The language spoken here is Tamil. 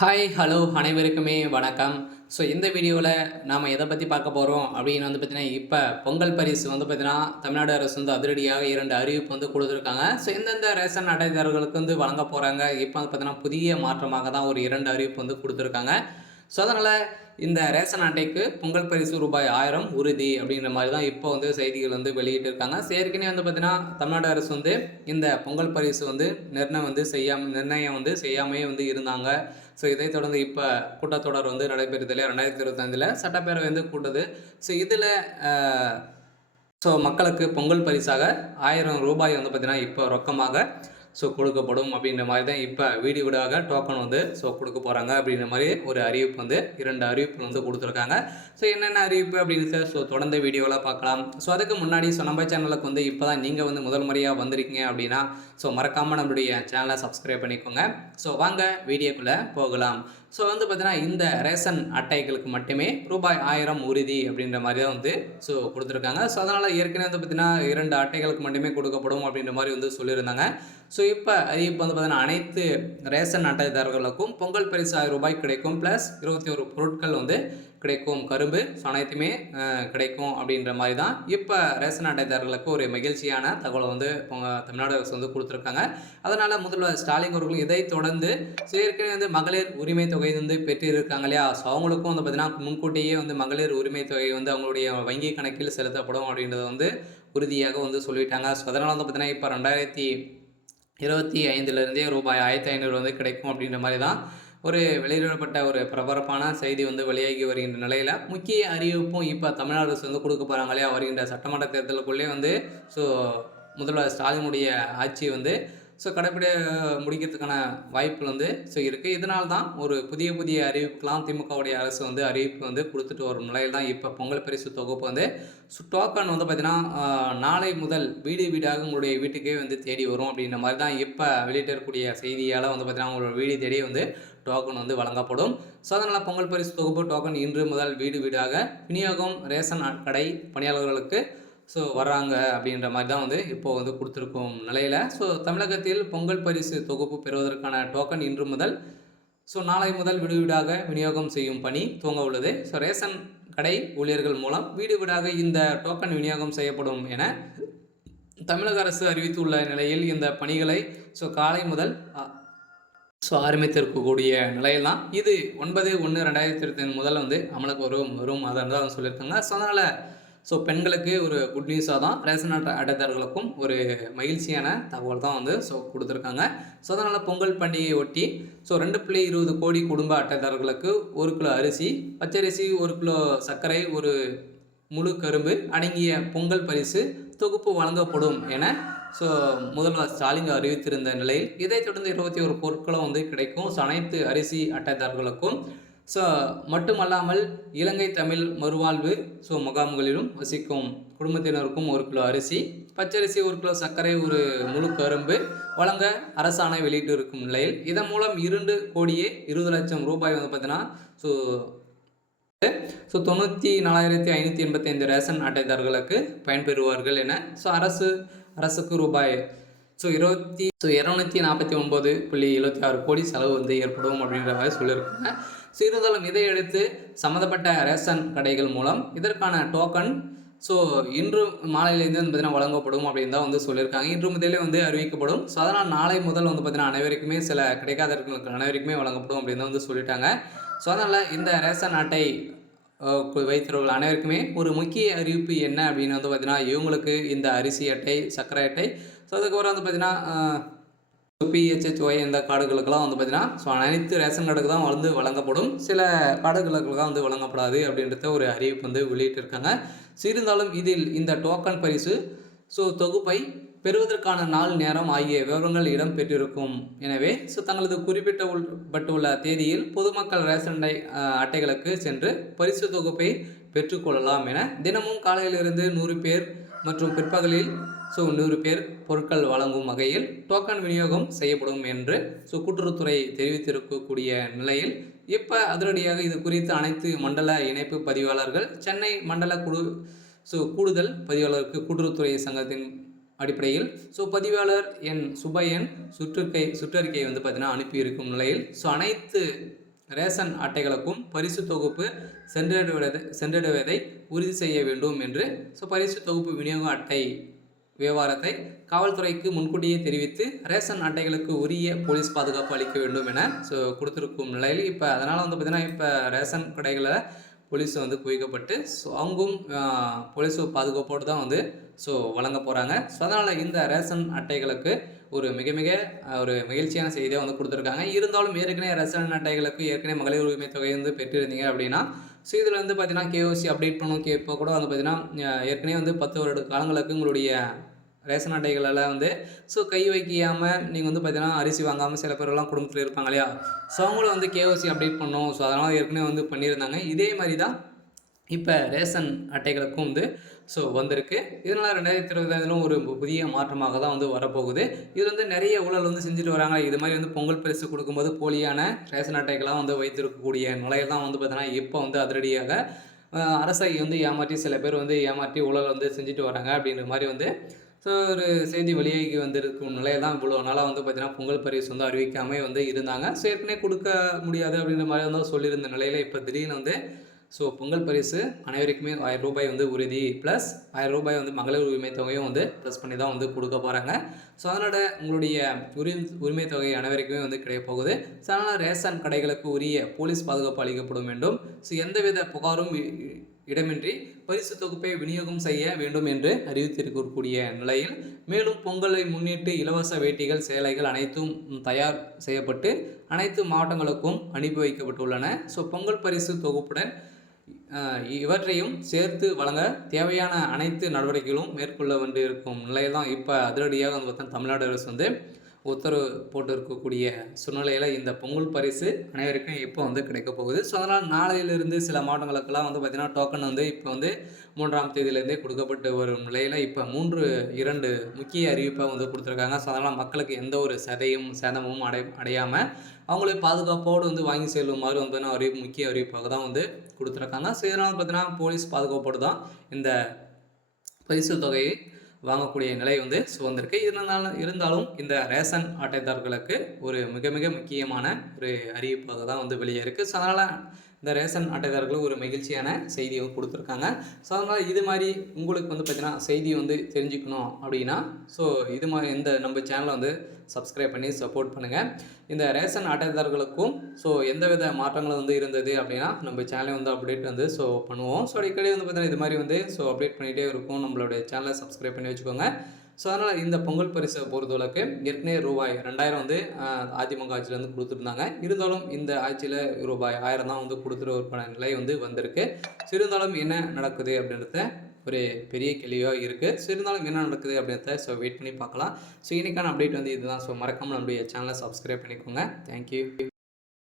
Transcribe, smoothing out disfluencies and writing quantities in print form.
ஹாய், ஹலோ அனைவருக்குமே வணக்கம். ஸோ இந்த வீடியோவில் நாம் எதை பற்றி பார்க்க போகிறோம் அப்படின்னு பார்த்தீங்கன்னா, இப்போ பொங்கல் பரிசு பார்த்தீங்கன்னா, தமிழ்நாடு அரசு அதிரடியாக 2 அறிவிப்பு கொடுத்துருக்காங்க. ஸோ எந்தெந்த ரேஷன் அட்டைதாரர்களுக்கு வழங்க போகிறாங்க, இப்போ பார்த்தீங்கன்னா புதிய மாற்றமாக தான் ஒரு 2 அறிவிப்பு கொடுத்துருக்காங்க. ஸோ அதனால் இந்த ரேஷன் அட்டைக்கு பொங்கல் பரிசு ரூபாய் 1000 உறுதி அப்படின்ற மாதிரி தான் இப்போ செய்திகள் வெளியிட்டிருக்காங்க. ஸோ ஏற்கனவே பார்த்தீங்கன்னா, தமிழ்நாடு அரசு இந்த பொங்கல் பரிசு நிர்ணயம் செய்யாமையே இருந்தாங்க. ஸோ இதைத் தொடர்ந்து இப்போ கூட்டத்தொடர் நடைபெறுது இல்லையா, 2025 சட்டப்பேரவை கூட்டுது. ஸோ இதில் மக்களுக்கு பொங்கல் பரிசாக 1000 ரூபாய் பார்த்தீங்கன்னா இப்போ ரொக்கமாக கொடுக்கப்படும் அப்படின்ற மாதிரி தான் இப்போ வீடாக டோக்கன் கொடுக்க போகிறாங்க அப்படின்ற மாதிரி ஒரு அறிவிப்பு 2 அறிவிப்பு கொடுத்துருக்காங்க. ஸோ என்னென்ன அறிவிப்பு அப்படின்னு தொடர்ந்து வீடியோவில் பார்க்கலாம். ஸோ அதுக்கு முன்னாடி நம்ம சேனலுக்கு இப்போ தான் நீங்கள் முதல் முறையாக வந்திருக்கீங்க அப்படின்னா மறக்காமல் நம்மளுடைய சேனலை சப்ஸ்கிரைப் பண்ணிக்கோங்க. ஸோ வாங்க வீடியோக்குள்ளே போகலாம். ஸோ பார்த்தீங்கன்னா, இந்த ரேஷன் அட்டைகளுக்கு மட்டுமே ரூபாய் 1000 உறுதி அப்படின்ற மாதிரி தான் கொடுத்துருக்காங்க. ஸோ அதனால் ஏற்கனவே பார்த்தீங்கன்னா 2 அட்டைகளுக்கு மட்டுமே கொடுக்கப்படும் அப்படின்ற மாதிரி சொல்லியிருந்தாங்க. ஸோ இப்போ அறிவிப்பு பார்த்தீங்கன்னா, அனைத்து ரேஷன் அட்டைதாரர்களுக்கும் பொங்கல் பரிசு 1000 ரூபாய் கிடைக்கும். ப்ளஸ் 21 பொருட்கள் கிடைக்கும். கரும்பு அனைத்துமே கிடைக்கும் அப்படின்ற மாதிரி தான் இப்போ ரேஷன் அட்டைதாரர்களுக்கு ஒரு மகிழ்ச்சியான தகவலை தமிழ்நாடு அரசு கொடுத்துருக்காங்க. அதனால் முதல்வர் ஸ்டாலின் அவர்களும் இதை தொடர்ந்து ஏற்கனவே மகளிர் உரிமை தொகை பெற்றிருக்காங்க இல்லையா, ஸோ அவங்களுக்கும் பார்த்தீங்கன்னா முன்கூட்டியே மகளிர் உரிமை தொகை அவங்களுடைய வங்கி கணக்கில் செலுத்தப்படும் அப்படின்றத உறுதியாக சொல்லிட்டாங்க. ஸோ அதனால் பார்த்தீங்கன்னா இப்போ 2025 ரூபாய் 1500 கிடைக்கும் அப்படின்ற மாதிரி தான் ஒரு வெளியிடப்பட்ட ஒரு பரபரப்பான செய்தி வெளியாகி வருகின்ற நிலையில் முக்கிய அறிவிப்பும் இப்போ தமிழ்நாடு அரசு கொடுக்க போகிறாங்க இல்லையா, வருகின்ற சட்டமன்ற தேர்தலுக்குள்ளே ஸோ முதல்வர் ஸ்டாலினுடைய ஆட்சி கடைப்பிடி முடிக்கிறதுக்கான வாய்ப்புகள் இருக்குது. இதனால் தான் ஒரு புதிய அறிவிப்புக்கெலாம் திமுகவுடைய அரசு அறிவிப்பு கொடுத்துட்டு வரும் நிலையில் தான் இப்போ பொங்கல் பரிசு தொகுப்பு டோக்கன் பார்த்திங்கன்னா நாளை முதல் வீடாக உங்களுடைய வீட்டுக்கே தேடி வரும் அப்படின்ற மாதிரி தான் இப்போ வெளியிட்டிருக்கக்கூடிய செய்தியால் பார்த்திங்கன்னா உங்களோட வீடு தேடி டோக்கன் வழங்கப்படும். ஸோ அதனால் பொங்கல் பரிசு தொகுப்பு டோக்கன் இன்று முதல் வீடாக விநியோகம் ரேஷன் கடை பணியாளர்களுக்கு வர்றாங்க அப்படின்ற மாதிரி தான் இப்போது கொடுத்துருக்கும் நிலையில். ஸோ தமிழகத்தில் பொங்கல் பரிசு தொகுப்பு பெறுவதற்கான டோக்கன் இன்று முதல் நாளை முதல் வீடாக விநியோகம் செய்யும் பணி துவங்க உள்ளது. ஸோ ரேஷன் கடை ஊழியர்கள் மூலம் வீடாக இந்த டோக்கன் விநியோகம் செய்யப்படும் என தமிழக அரசு அறிவித்துள்ள நிலையில் இந்த பணிகளை காலை முதல் ஆரம்பித்திருக்கக்கூடிய நிலையில் தான் இது 9/1/2025 முதல் அமலுக்கு வரும் அதான் தான் சொல்லியிருக்காங்க. ஸோ அதனால் பெண்களுக்கு ஒரு குட் நியூஸாக தான் ரேஷன் அட்டைதாரர்களுக்கும் ஒரு மகிழ்ச்சியான தகவல் தான் கொடுத்துருக்காங்க. ஸோ அதனால் பொங்கல் பண்டிகையை ஒட்டி 2.20 கோடி குடும்ப அட்டைதாரர்களுக்கு 1 கிலோ அரிசி, பச்சரிசி, 1 கிலோ சர்க்கரை, ஒரு முழு கரும்பு அடங்கிய பொங்கல் பரிசு தொகுப்பு வழங்கப்படும் என முதல்வர் ஸ்டாலின் அறிவித்திருந்த நிலையில் இதைத் தொடர்ந்து 21 பொருட்களும் கிடைக்கும். அனைத்து அரிசி அட்டைதாரர்களுக்கும் மட்டுமல்லாமல் இலங்கை தமிழ் மறுவாழ்வு முகாம்களிலும் வசிக்கும் குடும்பத்தினருக்கும் 1 கிலோ அரிசி, பச்சரிசி, 1 கிலோ சர்க்கரை, ஒரு முழு கரும்பு வழங்க அரசாணை வெளியிட்டு இருக்கும் நிலையில் இதன் மூலம் 2,20 லட்சம் ரூபாய் பார்த்தீங்கன்னா 94,585 ரேஷன் அட்டைதாரர்களுக்கு பயன்பெறுவார்கள் என அரசுக்கு ரூபாய் 249.76 கோடி செலவு ஏற்படும் அப்படின்ற மாதிரி சொல்லியிருக்காங்க. இருந்தாலும் இதையடுத்து சம்மந்தப்பட்ட ரேஷன் கடைகள் மூலம் இதற்கான டோக்கன் இன்று மாலையிலேருந்து பார்த்தீங்கன்னா வழங்கப்படும் அப்படின்னு தான் சொல்லியிருக்காங்க. இன்று முதலே அறிவிக்கப்படும். ஸோ அதனால் நாளை முதல் பார்த்தீங்கன்னா அனைவருக்குமே சில கிடைக்காதவர்களுக்கு அனைவருக்குமே வழங்கப்படும் அப்படின்னு தான் சொல்லிட்டாங்க. ஸோ அதனால் இந்த ரேஷன் அட்டை வைத்திருக்கிற அனைவருக்குமே ஒரு முக்கிய அறிவிப்பு என்ன அப்படின்னு பார்த்தீங்கன்னா, இவங்களுக்கு இந்த அரிசி அட்டை, சர்க்கரை அட்டை, ஸோ அதுக்கப்புறம் பார்த்தீங்கன்னா பிஹெச்ஹெச்ஒய் இந்த கார்டுகளுக்கெல்லாம் பார்த்தீங்கன்னா அனைத்து ரேஷன் கார்டுக்கு தான் வழங்கப்படும். சில கார்டுகளுக்கெல்லாம் வழங்கப்படாது அப்படின்றத ஒரு அறிவிப்பு வெளியிட்டிருக்காங்க. இருந்தாலும் இதில் இந்த டோக்கன் பரிசு தொகுப்பை பெறுவதற்கான நாள், நேரம் ஆகிய விவரங்கள் இடம் பெற்றிருக்கும். எனவே தங்களது குறிப்பிட்டப்பட்டுள்ள தேதியில் பொதுமக்கள் ரேஷன் அட்டைகளுக்கு சென்று பரிசு தொகுப்பை பெற்றுக்கொள்ளலாம் என தினமும் காலையிலிருந்து 100 பேர் மற்றும் பிற்பகலில் 100 பேர் பொருட்கள் வழங்கும் வகையில் டோக்கன் விநியோகம் செய்யப்படும் என்று கூட்டுறவுத்துறை தெரிவித்திருக்கக்கூடிய நிலையில் இப்போ அதிரடியாக இது குறித்து அனைத்து மண்டல இணைப்பு பதிவாளர்கள், சென்னை மண்டல கூடுதல் பதிவாளருக்கு கூட்டுறவுத்துறை சங்கத்தின் அடிப்படையில் பதிவாளர் என் சுபையன் சுற்றறிக்கை பார்த்தீங்கன்னா அனுப்பியிருக்கும் நிலையில் அனைத்து ரேஷன் அட்டைகளுக்கும் பரிசு தொகுப்பு சென்றடைவதை உறுதி செய்ய வேண்டும் என்று பரிசு தொகுப்பு விநியோக அட்டை விவகாரத்தை காவல்துறைக்கு முன்கூட்டியே தெரிவித்து ரேஷன் அட்டைகளுக்கு உரிய போலீஸ் பாதுகாப்பு அளிக்க வேண்டும் என கொடுத்துருக்கும் நிலையில் இப்போ அதனால் பார்த்திங்கன்னா இப்போ ரேஷன் கடைகளில் போலீஸ் குவிக்கப்பட்டு அங்கும் போலீஸ் பாதுகாப்போடு தான் வழங்க போகிறாங்க. அதனால் இந்த ரேஷன் அட்டைகளுக்கு ஒரு ஒரு மகிழ்ச்சியான செய்தியாக கொடுத்துருக்காங்க. இருந்தாலும் ஏற்கனவே ரேஷன் அட்டைகளுக்கு ஏற்கனவே மகளிர் உரிமை தொகை பெற்றிருந்தீங்க அப்படின்னா இதில் பார்த்தீங்கன்னா கேஓசி அப்டேட் பண்ணும் இப்போ கூட பார்த்தீங்கன்னா ஏற்கனவே 10 வருட காலங்களுக்கு உங்களுடைய ரேஷன் அட்டைகளெல்லாம் கை வைக்காமல் நீங்கள் பார்த்தீங்கன்னா அரிசி வாங்காமல் சில பேரெல்லாம் குடும்பத்தில் இருப்பாங்க இல்லையா, அவங்களும் கேஓசி அப்டேட் பண்ணோம். அதனால் ஏற்கனவே பண்ணியிருந்தாங்க. இதே மாதிரி தான் இப்போ ரேஷன் அட்டைகளுக்கும் வந்திருக்கு. இதனால் 2025 ஒரு புதிய மாற்றமாக தான் வரப்போகுது. இது நிறைய ஊழல் செஞ்சுட்டு வராங்க. இது மாதிரி பொங்கல் பரிசு கொடுக்கும்போது போலியான ரேஷன் அட்டைகள்லாம் வைத்திருக்கக்கூடிய நிலையில் தான் பார்த்தீங்கன்னா இப்போ அதிரடியாக அரசை ஏமாற்றி சில பேர் ஏமாற்றி ஊழல் செஞ்சுட்டு வராங்க அப்படின்ற மாதிரி ஒரு செய்தி வெளியாகி வந்திருக்கும் நிலையில் தான் இவ்வளோ நாளாக பார்த்தீங்கன்னா பொங்கல் பரிசு அறிவிக்காமல் இருந்தாங்க. ஏற்கனவே கொடுக்க முடியாது அப்படின்ற மாதிரி சொல்லியிருந்த நிலையில் இப்போ திடீர்னு பொங்கல் பரிசு அனைவருக்குமே 1000 ரூபாய் உறுதி ப்ளஸ் 1000 ரூபாய் மகளிர் உரிமை தொகையும் ப்ளஸ் பண்ணி தான் கொடுக்க போகிறாங்க. அதனோட உங்களுடைய உரிமை தொகை அனைவருக்குமே கிடைக்க போகுது. அதனால் ரேஷன் கடைகளுக்கு உரிய போலீஸ் பாதுகாப்பு அளிக்கப்படும் வேண்டும். எந்தவித புகாரும் இடமின்றி பரிசு தொகுப்பை விநியோகம் செய்ய வேண்டும் என்று அறிவித்திருக்கக்கூடிய நிலையில் மேலும் பொங்கலை முன்னிட்டு இலவச வேட்டிகள் சேலைகள் அனைத்தும் தயார் செய்யப்பட்டு அனைத்து மாவட்டங்களுக்கும் அனுப்பி வைக்கப்பட்டுள்ளன. பொங்கல் பரிசு தொகுப்புடன் இவற்றையும் சேர்த்து வழங்க தேவையான அனைத்து நடவடிக்கைகளும் மேற்கொள்ள வேண்டியிருக்கும் நிலையில் தான் இப்போ அதிரடியாக தமிழ்நாடு அரசு உத்தரவு போட்டு இருக்கக்கூடிய சூழ்நிலையில் இந்த பொங்கல் பரிசு அனைவருக்கும் இப்போ கிடைக்க போகுது. அதனால் நாளையிலிருந்து சில மாவட்டங்களுக்கெல்லாம் பார்த்திங்கன்னா டோக்கன் இப்போ 3ஆம் தேதியிலேருந்தே கொடுக்கப்பட்டு வரும் நிலையில் இப்போ 2 முக்கிய அறிவிப்பை கொடுத்துருக்காங்க. அதனால் மக்களுக்கு எந்த ஒரு சேதமும் அடையாமல் அவங்களே பாதுகாப்போடு வாங்கி செல்லுமாறு முக்கிய அறிவிப்பாக தான் கொடுத்துருக்காங்க. இதனால் பார்த்திங்கன்னா போலீஸ் பாதுகாப்போடு தான் இந்த பரிசு தொகையை வாங்கக்கூடிய நிலை வந்திருக்கு. இருந்தாலும் இந்த ரேஷன் அட்டைதாரர்களுக்கு ஒரு மிக மிக முக்கியமான ஒரு அறிவிப்பாக தான் வெளியே இருக்குது. அதனால் இந்த ரேஷன் அட்டைதாரர்களுக்கு ஒரு மகிழ்ச்சியான செய்தியை கொடுத்துருக்காங்க. அதனால் இது மாதிரி உங்களுக்கு பார்த்திங்கன்னா செய்தி தெரிஞ்சுக்கணும் அப்படின்னா இது மாதிரி இந்த நம்ம சேனலை சப்ஸ்கிரைப் பண்ணி சப்போர்ட் பண்ணுங்கள். இந்த ரேஷன் அட்டைதாரர்களுக்கும் எந்தவித மாற்றங்களும் இருந்தது அப்படின்னா நம்ம சேனலை அப்டேட் பண்ணுவோம். அடிக்கடி பார்த்திங்கன்னா இது மாதிரி அப்டேட் பண்ணிகிட்டே இருக்கும். நம்மளுடைய சேனலை சப்ஸ்கிரைப் பண்ணி வச்சுக்கோங்க. அதனால் இந்த பொங்கல் பரிசை பொறுத்தவரைக்கு ஏற்கனவே ரூபாய் 2000 அதிமுக ஆட்சியிலேருந்து கொடுத்துருந்தாங்க. இருந்தாலும் இந்த ஆட்சியில் ரூபாய் 1000 தான் கொடுத்துருவதற்கான நிலை வந்திருக்கு. இருந்தாலும் என்ன நடக்குது அப்படின்றத ஒரு பெரிய கேள்வியாக இருக்குது. இருந்தாலும் என்ன நடக்குது அப்படின்றத வெயிட் பண்ணி பார்க்கலாம். இன்றைக்கான அப்டேட் இதுதான். மறக்காமல் நம்மளுடைய சேனலை சப்ஸ்கிரைப் பண்ணிக்கோங்க. தேங்க்யூ.